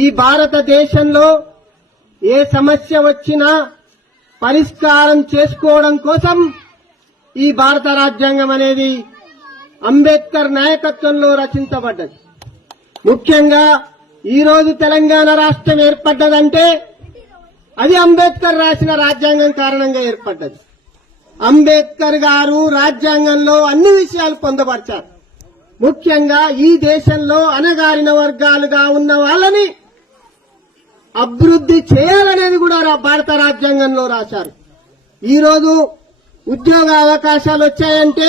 ఈ భారతదేశంలో ఏ సమస్య వచ్చినా పరిష్కారం చేసుకోవడం కోసం ఈ భారత రాజ్యాంగం అనేది అంబేద్కర్ నాయకత్వంలో రచించబడ్డది. ముఖ్యంగా ఈ రోజు తెలంగాణ రాష్ట్రం ఏర్పడ్డదంటే అది అంబేద్కర్ రాసిన రాజ్యాంగం కారణంగా ఏర్పడ్డది. అంబేద్కర్ గారు రాజ్యాంగంలో అన్ని విషయాలు పొందుపరిచారు. ముఖ్యంగా ఈ దేశంలో అణగారిన వర్గాలుగా ఉన్న వాళ్ళని అభివృద్ధి చేయాలనేది కూడా భారత రాజ్యాంగంలో రాశారు. ఈ రోజు ఉద్యోగ అవకాశాలు వచ్చాయంటే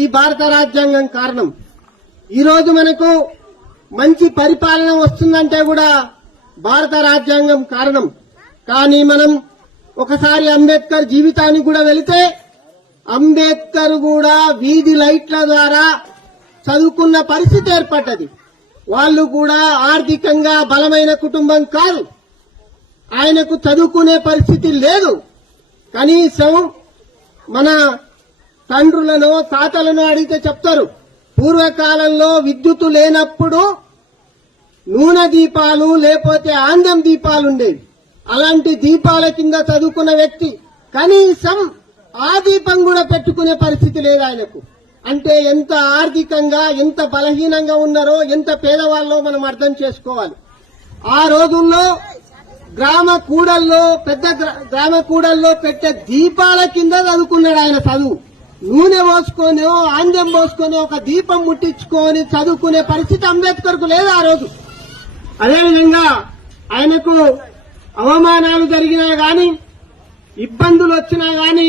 ఈ భారత రాజ్యాంగం కారణం. ఈ రోజు మనకు మంచి పరిపాలన వస్తుందంటే కూడా భారత రాజ్యాంగం కారణం. కానీ మనం ఒకసారి అంబేద్కర్ జీవితానికి కూడా వెళితే అంబేద్కర్ కూడా వీధి లైట్ల ద్వారా చదువుకున్న పరిస్థితి ఏర్పడ్డది. వాళ్ళు కూడా ఆర్థికంగా బలమైన కుటుంబం కాదు. ఆయనకు చదువుకునే పరిస్థితి లేదు. కనీసం మన తండ్రులను తాతలను అడిగితే చెప్తారు, పూర్వకాలంలో విద్యుత్తు లేనప్పుడు నూనె దీపాలు లేకపోతే ఆందం దీపాలు ఉండేవి. అలాంటి దీపాల కింద చదువుకున్న వ్యక్తి కనీసం ఆ దీపం కూడా పెట్టుకునే పరిస్థితి లేదు ఆయనకు. అంటే ఎంత ఆర్థికంగా ఎంత బలహీనంగా ఉన్నారో, ఎంత పేదవాళ్ళో మనం అర్థం చేసుకోవాలి. ఆ రోజుల్లో గ్రామ కూడల్లో పెద్ద గ్రామ కూడల్లో పెట్టే దీపాల కింద చదువుకున్నాడు ఆయన. చదువు నూనె పోసుకొని ఆందెం పోసుకొని ఒక దీపం ముట్టించుకొని చదువుకునే పరిస్థితి అంబేద్కర్ కు లేదు ఆ రోజు. అదేవిధంగా ఆయనకు అవమానాలు జరిగినా గాని ఇబ్బందులు వచ్చినా గాని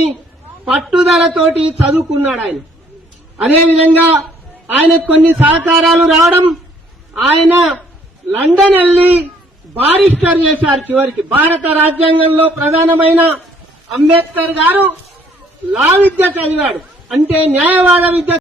పట్టుదలతోటి చదువుకున్నాడు ఆయన. అదేవిధంగా ఆయనకు కొన్ని సహకారాలు రావడం, ఆయన లండన్ వెళ్లి బారిస్టర్ చేశారు. చివరికి భారత రాజ్యాంగంలో ప్రధానమైన అంబేద్కర్ గారు లా విద్య చదివాడు, అంటే న్యాయవాద విద్య